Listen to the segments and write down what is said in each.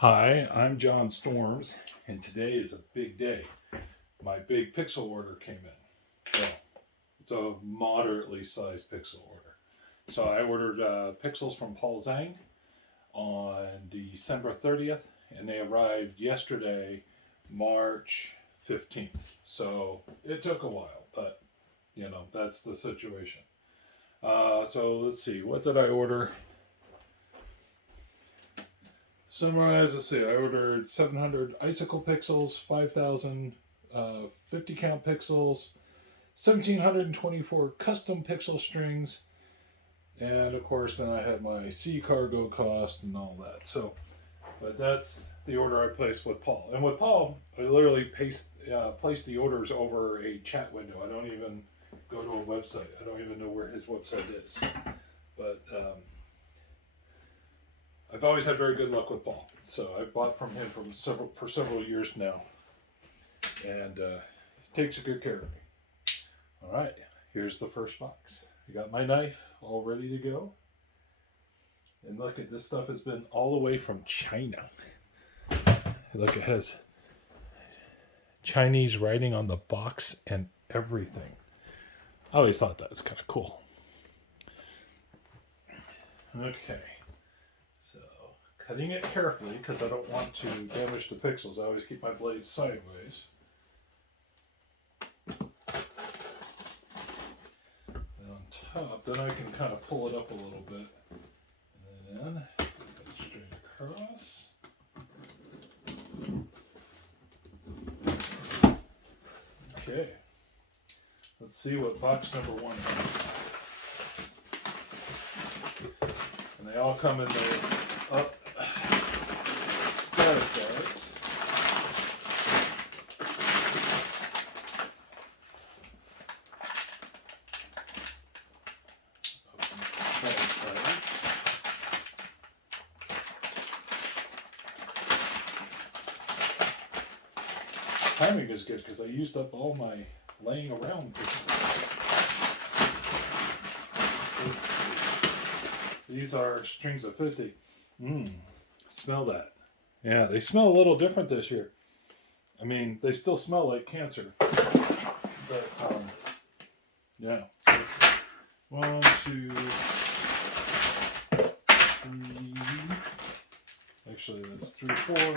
Hi, I'm John Storms, and today is a big day. My big pixel order came in. Well, it's a moderately sized pixel order. So I ordered pixels from Paul Zhang on December 30th, and they arrived yesterday, March 15th. So it took a while, but that's the situation. So let's see, what did I order? Summarize, let's see, I ordered 700 icicle pixels, 5,000 50 count pixels, 1,724 custom pixel strings, and of course then I had my sea cargo cost and all that. So, but that's the order I placed with Paul. And with Paul, I literally placed the orders over a chat window. I don't even go to a website. I don't even know where his website is. But I've always had very good luck with Paul. So I've bought from him for several years now. And he takes good care of me. All right, here's the first box. I got my knife all ready to go. And look at this stuff has been all the way from China. Look, it has Chinese writing on the box and everything. I always thought that was kind of cool. Okay. Cutting it carefully because I don't want to damage the pixels. I always keep my blade sideways. And on top, then I can kind of pull it up a little bit. And then straight across. Okay. Let's see what box number one is. And they all come in the static bags. Timing is good because I used up all my laying around pixels. These are strings of 50. Smell that. Yeah, they smell a little different this year. I mean, they still smell like cancer. But, yeah. So 1, 2, 3. Actually, that's 3, 4.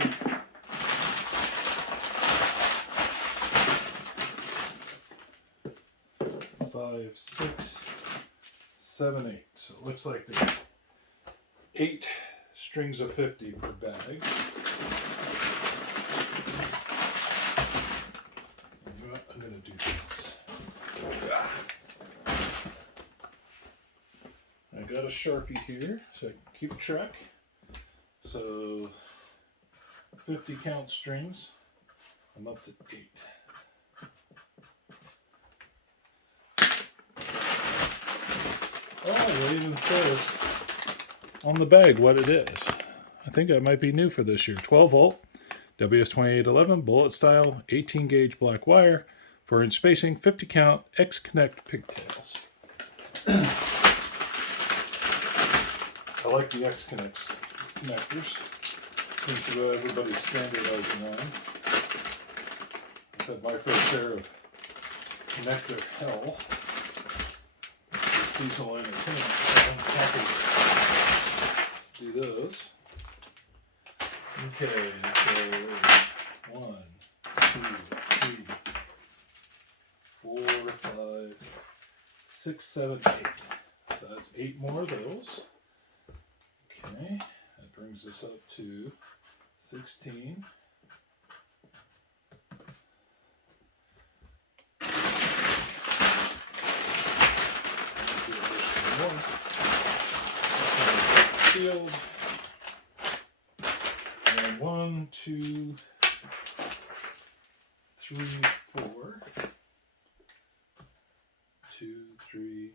5, 6, 7, 8. So it looks like there's 8 strings of 50 per bag. I'm going to do this. I got a Sharpie here so I can keep track. So 50 count strings. I'm up to 8. Oh, it even says on the bag what it is. I think that might be new for this year. 12 volt, WS2811, bullet style, 18 gauge black wire, 4-inch spacing, 50 count, Xconnect pigtails. I like the Xconnect connectors. Seems to be everybody's standardizing on. I've had my fair share of connector hell. Seasonal entertainment, so I'm happy to do those. Okay, so there's 1, 2, 3, 4, 5, 6, 7, 8. So that's 8 more of those. Okay, that brings us up to 16. Sealed. And 1, 2, 3, 4. 2, 3,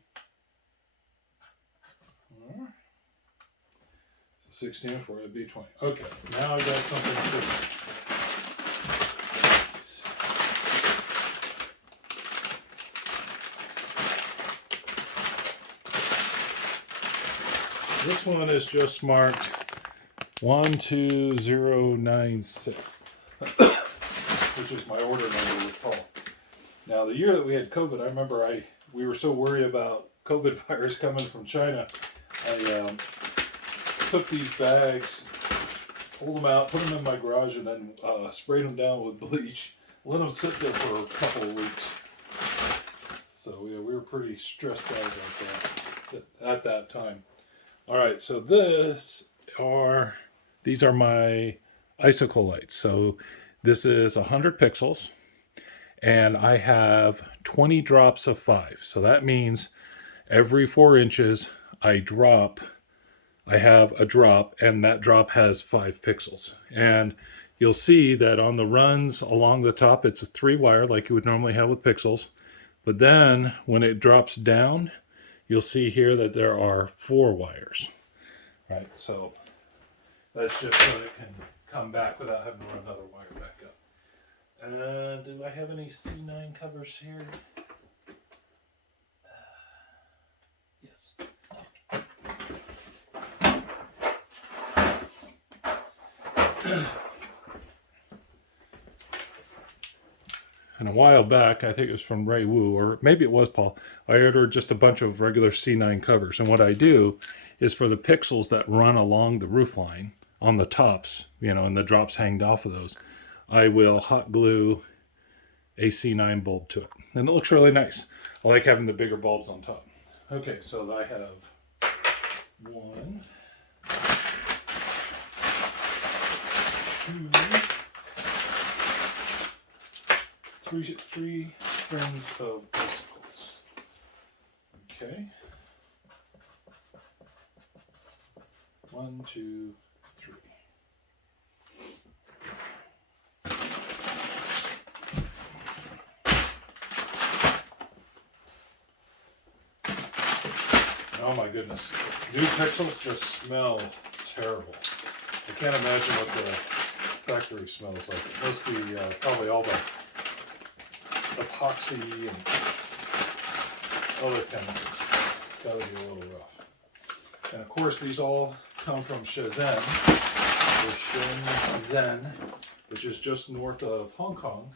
4. So 16 for it'd be 20. Okay, now I got something to. This one is just marked 12096, which is my order number with Paul. Now, the year that we had COVID, I remember we were so worried about COVID virus coming from China. I took these bags, pulled them out, put them in my garage, and then sprayed them down with bleach. Let them sit there for a couple of weeks. So yeah, we were pretty stressed out about that at that time. All right, so these are my icicle lights. So this is 100 pixels, and I have 20 drops of 5. So that means every 4 inches I have a drop, and that drop has 5 pixels. And you'll see that on the runs along the top, it's a 3-wire like you would normally have with pixels. But then when it drops down, you'll see here that there are 4 wires. Right, so that's just so it can come back without having to run another wire back up. Do I have any C9 covers here? Yes. And a while back, I think it was from Ray Wu, or maybe it was Paul, I ordered just a bunch of regular C9 covers. And what I do is for the pixels that run along the roof line, on the tops, and the drops hanged off of those, I will hot glue a C9 bulb to it. And it looks really nice. I like having the bigger bulbs on top. Okay, so I have 1, 2, 3 strings of icicles. Okay. 1, 2, 3. Oh my goodness. New pixels just smell terrible. I can't imagine what the factory smells like. It must be probably all the epoxy and other chemicals. It's got to be a little rough. And of course, these all come from Shenzhen, which is just north of Hong Kong.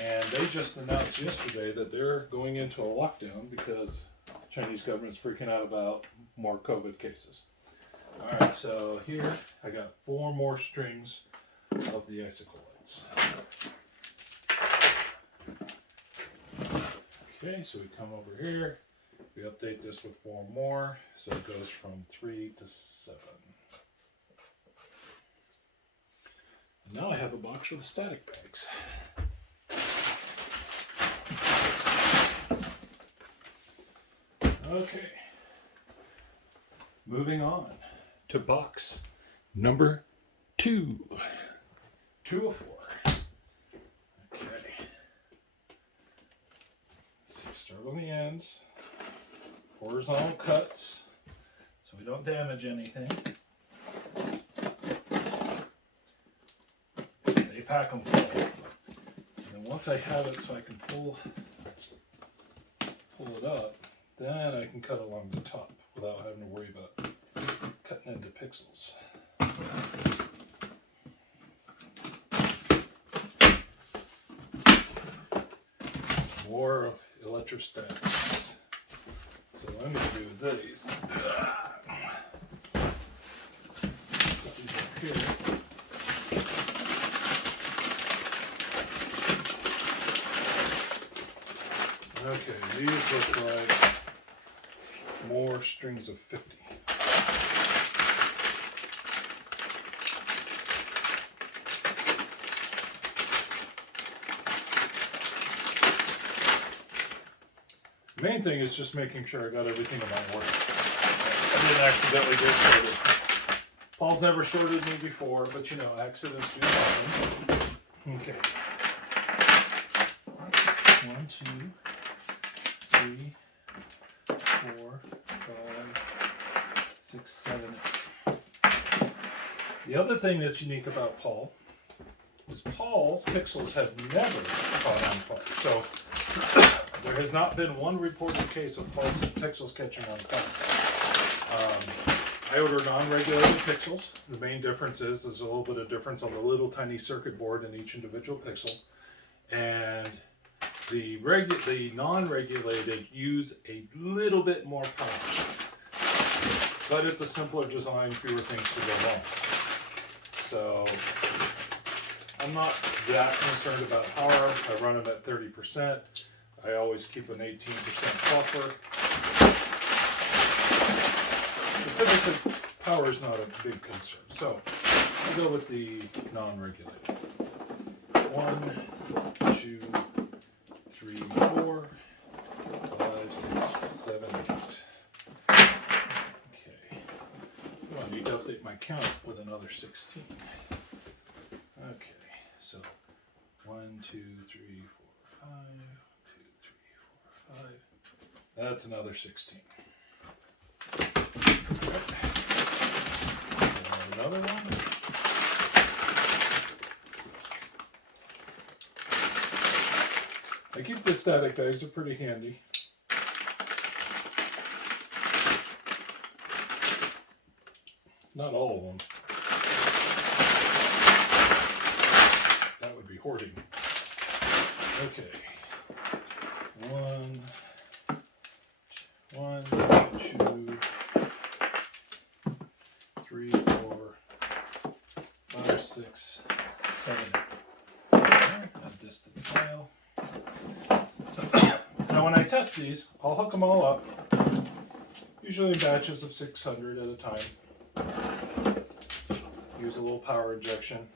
And they just announced yesterday that they're going into a lockdown because the Chinese government's freaking out about more COVID cases. All right, so here I got 4 more strings of the icicle lights. Okay, so we come over here, we update this with 4 more, so it goes from 3 to 7. And now I have a box with static bags. Okay, moving on to box number 2. 2 of 4. Okay. So start on the ends. Horizontal cuts so we don't damage anything. They pack them full. And then once I have it so I can pull it up, then I can cut along the top without having to worry about cutting into pixels. More electrostatics. So what I'm going to do with these, put these up here. Okay, these look like more strings of 50. The main thing is just making sure I got everything in my order. I didn't accidentally get shorted. Paul's never shorted me before, but accidents do happen. Okay. 1, 2, 3, 4, 5, 6, 7, 8. The other thing that's unique about Paul is Paul's pixels have never caught on fire. So there has not been one reported case of Paul's pixels catching on fire. I I order non-regulated pixels. The main difference is there's a little bit of difference on the little tiny circuit board in each individual pixel. And the non-regulated use a little bit more power. But it's a simpler design, fewer things to go wrong. So I'm not that concerned about power. I run them at 30%. I always keep an 18% buffer. Typically, power is not a big concern. So I'll go with the non-regulated. 1, 2, 3, 4, 5, 6, 7, 8. Okay. Oh, I need to update my count with another 16. Okay, so 1, 2, 3, 4, 5, 2, 3, 4, 5. That's another 16. Another one. I keep the static bags, they're pretty handy. Not all of them. That would be hoarding. Okay. 1, 2, 3, 4, 5, 6, 7. Add this to the pile. Now when I test these, I'll hook them all up, usually in batches of 600 at a time. Use a little power injection.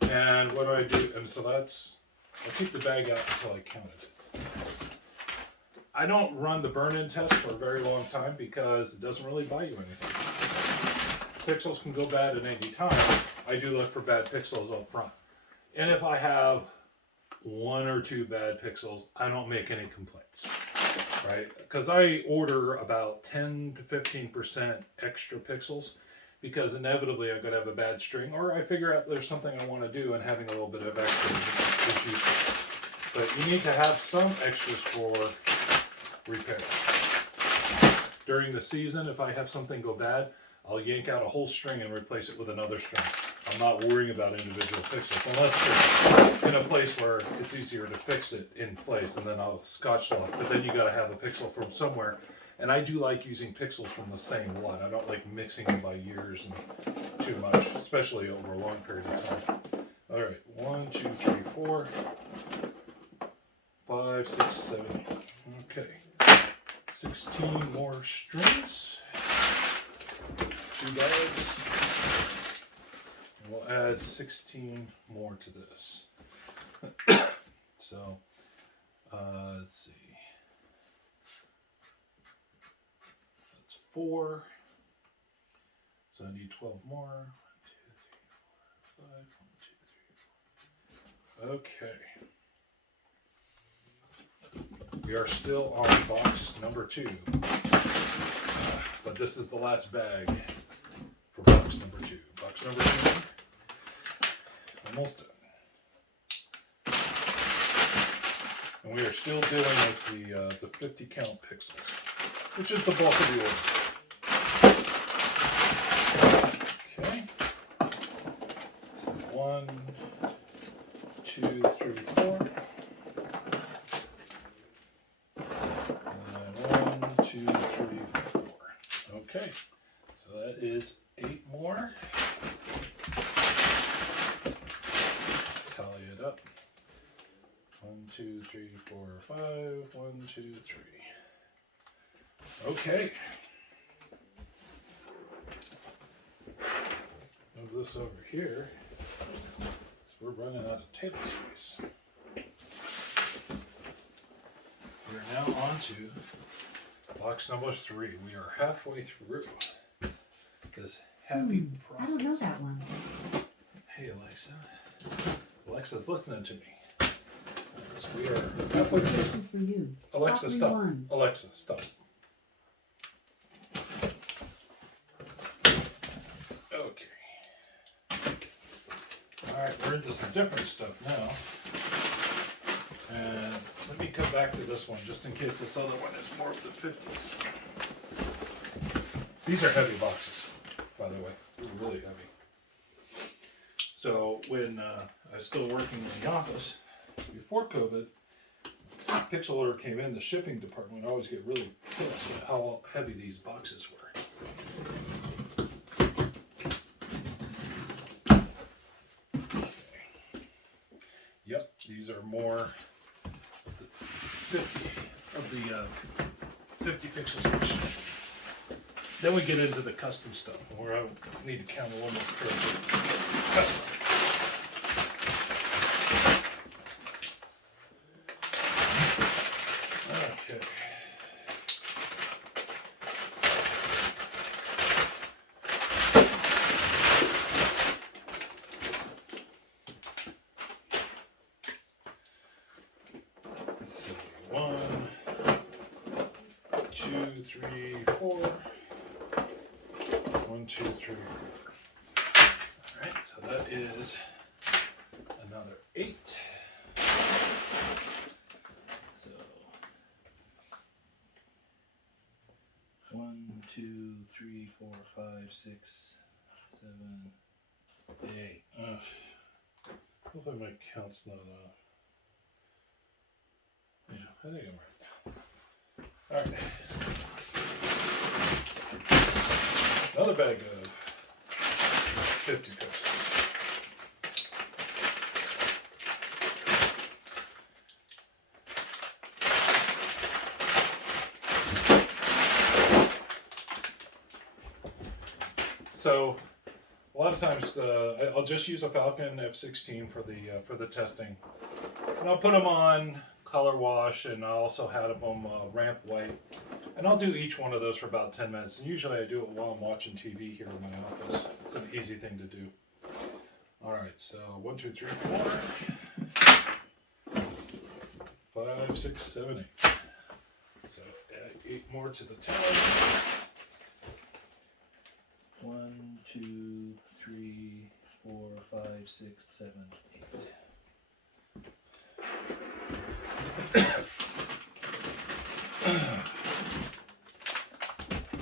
And what do I do? And so I keep the bag out until I count it. I don't run the burn-in test for a very long time because it doesn't really buy you anything. Pixels can go bad at any time. I do look for bad pixels up front. And if I have 1 or 2 bad pixels, I don't make any complaints, right? Because I order about 10 to 15% extra pixels because inevitably I'm going to have a bad string, or I figure out there's something I want to do and having a little bit of extra is useful. But you need to have some extras for repair. During the season, if I have something go bad, I'll yank out a whole string and replace it with another string. I'm not worrying about individual pixels unless it's in a place where it's easier to fix it in place, and then I'll scotch lock. But then you got to have a pixel from somewhere, and I do like using pixels from the same one. I don't like mixing them by years and too much, especially over a long period of time. All right, 1, 2, 3, 4, 5, 6, 7, 8. Okay, 16 more strings. 2 bags. And we'll add 16 more to this. So, let's see. That's 4. So I need 12 more. 1, 2, 3, 4, 5. 1, 2, 3, 4. Okay. We are still on box number 2. But this is the last bag for box number 2. Box number 2, almost done. And we are still dealing with the 50 count pixels, which is the bulk of the order. Okay. So 1, 2, 3, 4. And 1, 2, 3, 4. Okay, so that is 8 more. Tally it up. 1, 2, 3, 4, 5. 1, 2, 3. Okay. Move this over here. So we're running out of table space. We're now on to box number 3. We are halfway through this happy process. I don't know that one. Hey Alexa. Alexa's listening to me. So we are halfway through. For you. Alexa, stop. One. Alexa, stop. Okay. Alright, we're into some different stuff now. And let me come back to this one just in case this other one is more of the 50s. These are heavy boxes. by the way. They were really heavy. So when I was still working in the office before COVID, pixel order came in, the shipping department would always get really pissed at how heavy these boxes were. Yep, these are more of the 50 pixels each. Then we get into the custom stuff, where I need to count a little more carefully. Custom. Okay. So 1, 2, 3, 4. 1, 2, 3. All right, so that is another 8. So 1, 2, 3, 4, 5, 6, 7, 8. Hopefully my count's not yeah, I think I'm right. All right. Another bag of 50 pixels. So a lot of times I'll just use a Falcon F16 for the testing, and I'll put them on color wash, and I also have them ramp white, and I'll do each one of those for about 10 minutes, and usually I do it while I'm watching TV here in my office. It's an easy thing to do. Alright, so 1, 2, 3, 4, 5, 6, 7, 8. So add 8 more to the tally. 1, 2, 3, 4, 5, 6, 7, 8.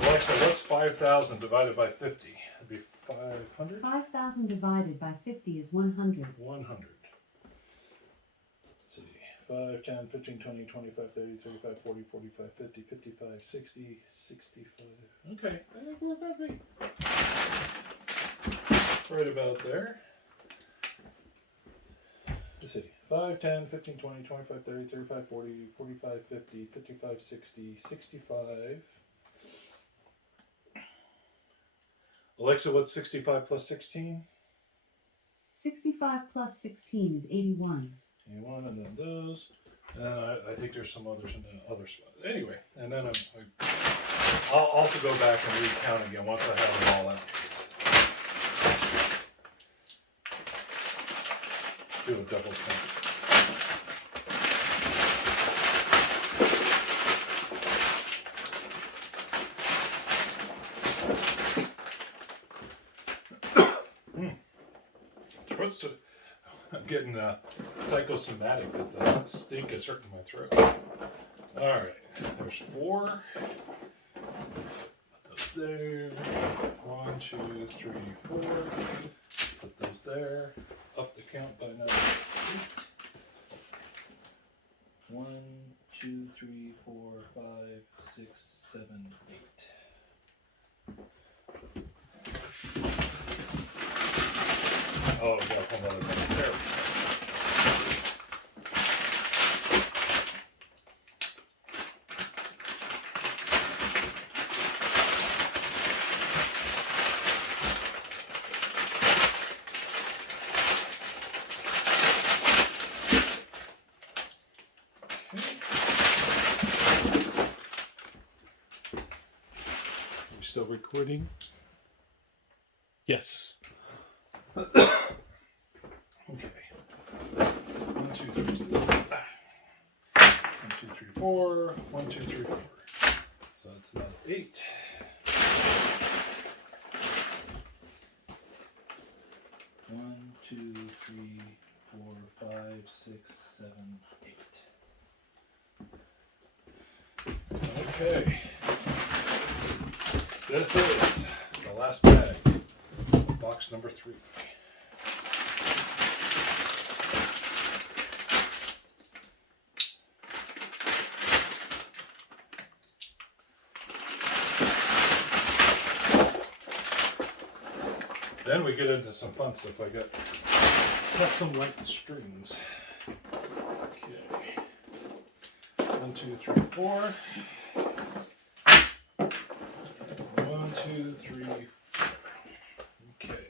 Alexa, what's 5,000 divided by 50? That'd be 500? 5,000 divided by 50 is 100. 100. Let's see. 5, 10, 15, 20, 25, 30, 35, 40, 45, 50, 55, 60, 65. Okay, I think we're about to be right about there. Let's see. 5, 10, 15, 20, 25, 30, 35, 40, 45, 50, 55, 60, 65. Alexa, what's 65 plus 16? 65 plus 16 is 81. 81, and then those. And then I think there's some others in the other spot. Anyway, and then I'll also go back and recount again once I have them all out. Do a double count. I'm getting psychosomatic that the stink is hurting my throat. All right, there's 4. Put those there. 1, 2, 3, 4. Put those there. Up the count by another 8. 1, 2, 3, 4, 5, 6, 7, 8. Oh, we got one other thing there. Are we still recording? Yes. Okay. 1, 2, 3. 1, 2, 3, 4. 1, 2, 3, 4. So that's another 8. 1, 2, 3, 4, 5, 6, 7, 8. Okay. This is the last bag. box number 3. Then we get into some fun stuff. I got custom length strings. Okay. 1, 2, 3, 4. 1, 2, 3, 4. Okay.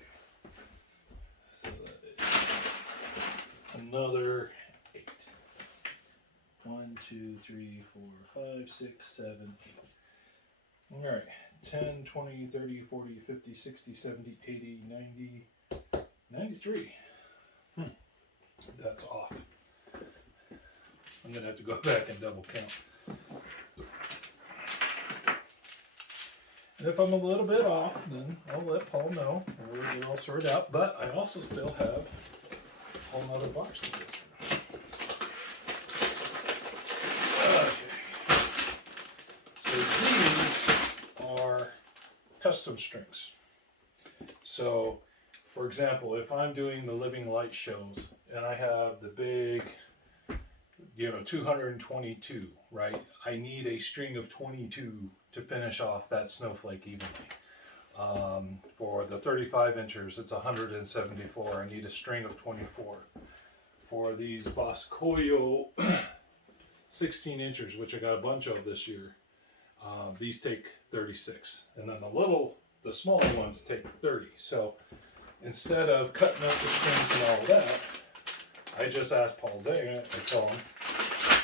So that is another 8. 1, 2, 3, 4, 5, 6, 7, 8. All right. 10, 20, 30, 40, 50, 60, 70, 80, 90, 93. That's off. I'm going to have to go back and double count. And if I'm a little bit off, then I'll let Paul know, and we'll get it all sorted out. But I also still have a whole nother box to go through. Okay. So these are custom strings. So, for example, if I'm doing the Living Light shows and I have the big, 222, right? I need a string of 22 to finish off that snowflake evenly. For the 35 inches, it's 174. I need a string of 24. For these Boscoyo 16 inches, which I got a bunch of this year, these take 36. And then the smaller ones take 30. So instead of cutting up the strings and all that, I just asked Paul Zhang, I told him,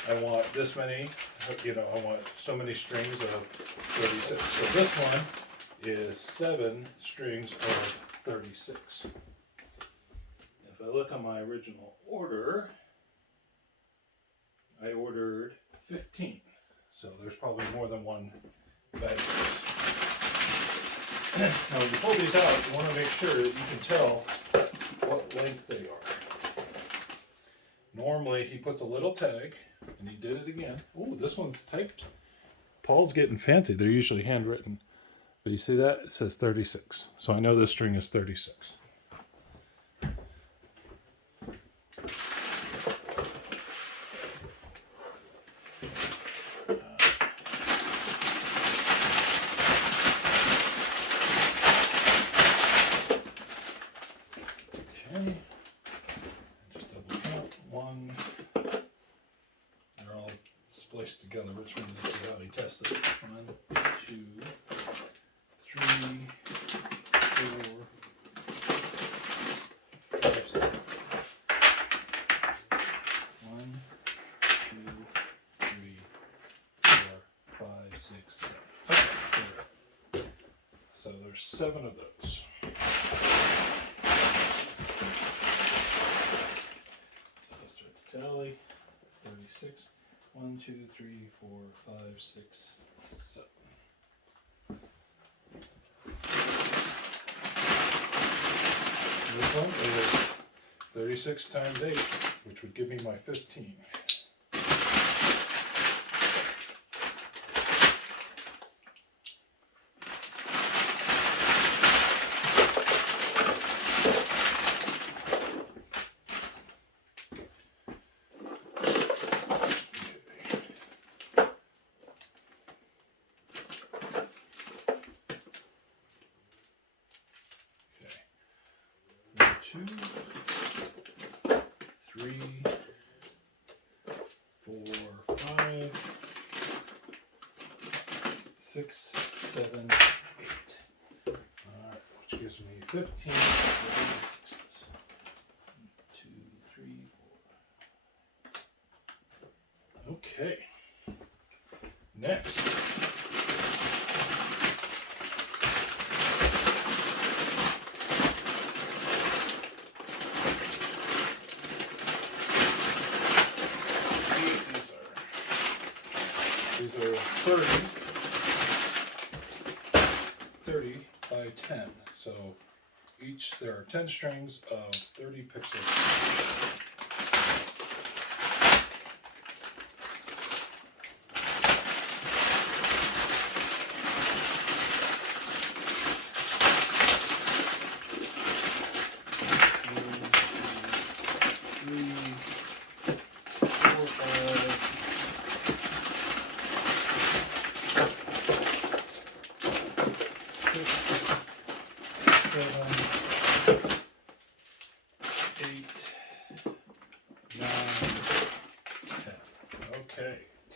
I want this many, I want so many strings of 36. So this one is 7 strings of 36. If I look on my original order, I ordered 15. So there's probably more than one bag. Now when you pull these out, you want to make sure that you can tell what length they are. Normally he puts a little tag, and he did it again. Oh, this one's typed. Paul's getting fancy. They're usually handwritten. But you see that? It says 36. So I know this string is 36. Okay. Just double count. 1. They're all spliced together, which means this is how they tested it. 1, 2, 3, 4, 5, 6. 1, 2, 3, 4, 5, 6, 7. Okay, there. So there's 7 of those. So let's start the tally. 36. 1, 2, 3, 4, 5, 6, 7. This one is 36 times 8, which would give me my 15. Two, 3, 4, 5, 6, 7, 8. Alright, which gives me 15. 2, 3, 4. Okay. Next. These are 30 by 10. So each, there are 10 strings of 30 pixels.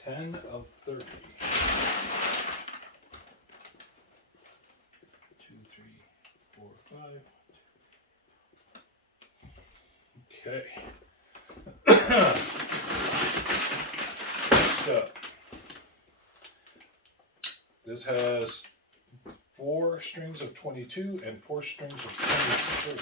10 of 30. 2, 3, 4, 5. Okay. Next up. This has 4 strings of 22 and 4 strings of 24.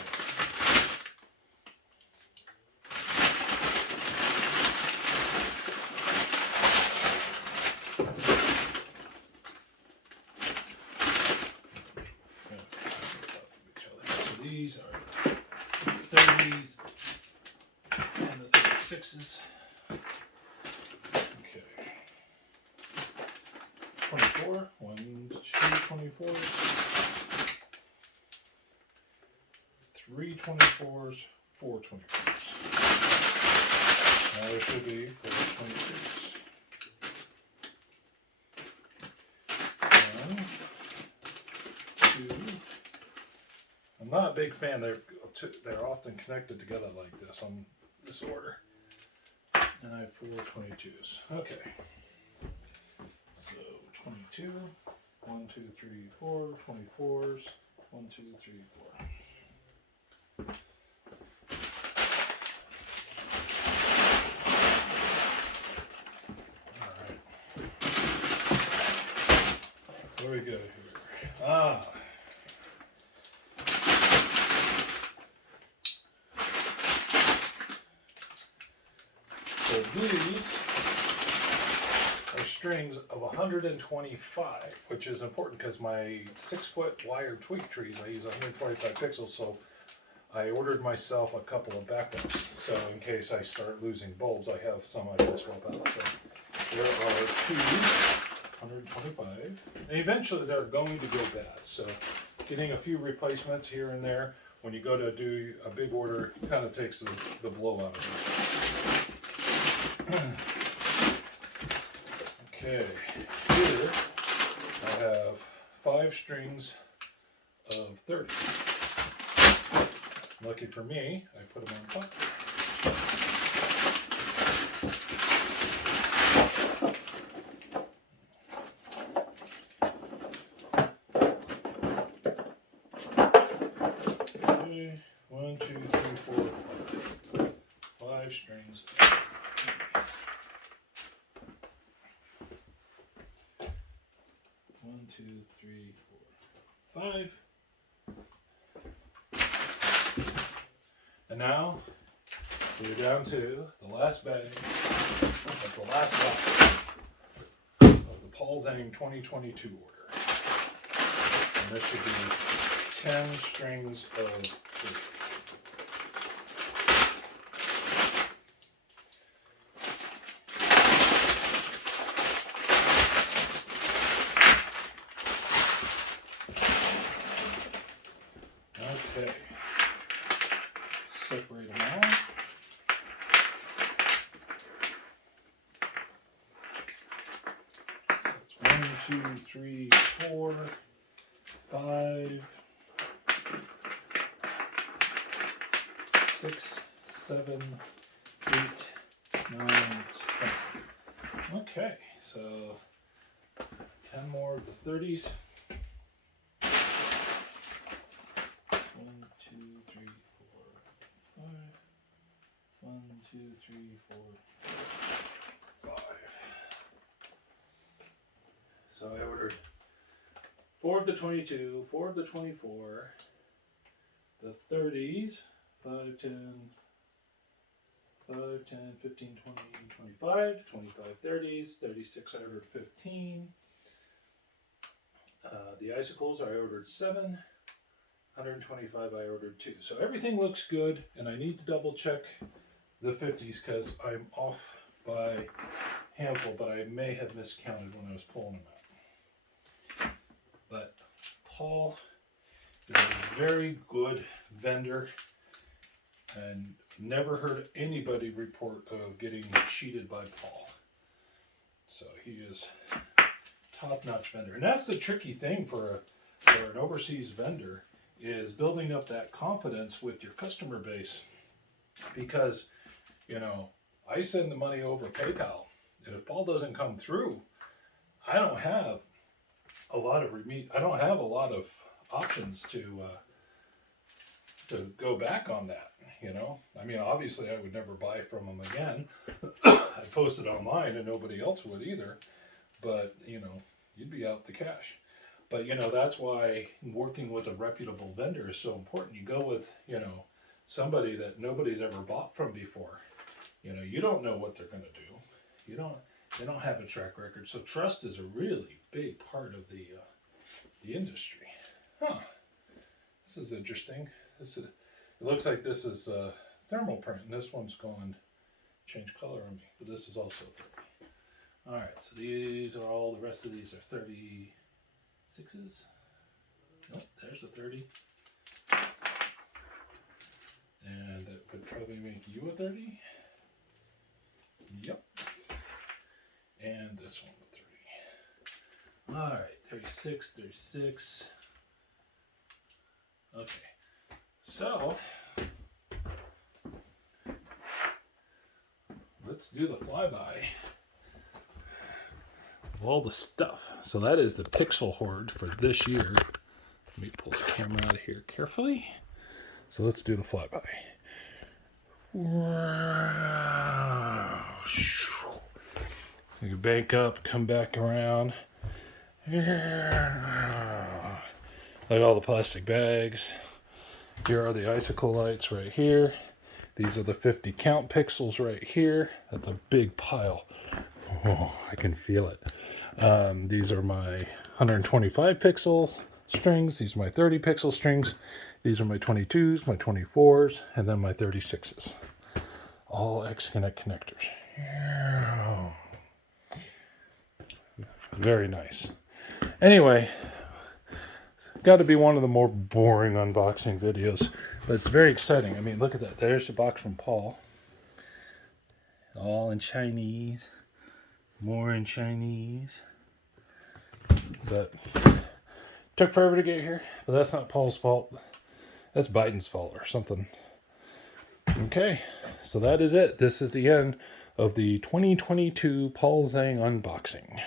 These are 30s and the 36s. Okay. 24. 1, 2, 24s. 3 24s. 4 24s. Now there should be 4 22s. 1, 2. I'm not a big fan. They're often connected together like this on this order. And I have 4 22s. Okay. So 22, 1, 2, 3, 4, 24s, 1, 2, 3, 4. All right. What do we got here? So these are strings of 125, which is important because my 6-foot wire twig trees, I use 125 pixels, so I ordered myself a couple of backups. So in case I start losing bulbs, I have some I can swap out. So there are 2 125, and eventually they're going to go bad. So getting a few replacements here and there when you go to do a big order kind of takes the blow out of it. Okay, here I have 5 strings of 30. Lucky for me, I put them on top. Okay, 1, 2, 3, 4, 5 strings. 1, 2, 3, 4, 5. And now we're down to the last bag of the last box of the Paul Zhang 2022 order. And this should be 10 strings of 3. Okay, separate them out. So it's 1, 2, 3, 4, 5, 6, 7, 8, 9, 10. Okay, so 10 more of the 30s. 1, 2, 3, 4, 5. So I ordered 4 of the 22, 4 of the 24, the 30s, 5, 10, 15, 20, 25, 25 30s, 36 I ordered 15. The icicles I ordered 7. 125 I ordered 2. So everything looks good, and I need to double check the 50s because I'm off by handful, but I may have miscounted when I was pulling them out. But Paul is a very good vendor, and never heard anybody report of getting cheated by Paul. So he is top-notch vendor, and that's the tricky thing for an overseas vendor, is building up that confidence with your customer base, because, you know, I send the money over PayPal And if Paul doesn't come through, I don't have a lot of options to go back on that. You know, I mean, obviously, I would never buy from him again. I posted online, and nobody else would either. But you know, you'd be out the cash. But you know, that's why working with a reputable vendor is so important. You go with, you know, somebody that nobody's ever bought from before. You know, you don't know what they're going to do. They don't have a track record. So trust is a really big part of the industry. Huh. This is interesting. It looks like this is thermal print, and this one's going change color on me. But this is also 30. All right, so these are all. The rest of these are 36s. Nope, there's the 30. And that would probably make you a 30. Yep. And this one with 30. All right, 36, 36. Okay. So, let's do the flyby of all the stuff. So that is the pixel hoard for this year. Let me pull the camera out of here carefully. So let's do the flyby. You can bank up, come back around. Like all the plastic bags. Here are the icicle lights right here. These are the 50 count pixels right here. That's a big pile. Oh, I can feel it. These are my 125 pixels strings. These are my 30 pixel strings. These are my 22s, my 24s, and then my 36s. All Xconnect connectors. Very nice. Anyway, it's got to be one of the more boring unboxing videos, but it's very exciting. I mean, look at that. There's the box from Paul. All in Chinese. More in Chinese. But took forever to get here, but that's not Paul's fault. That's Biden's fault or something. Okay, so that is it. This is the end of the 2022 Paul Zhang unboxing.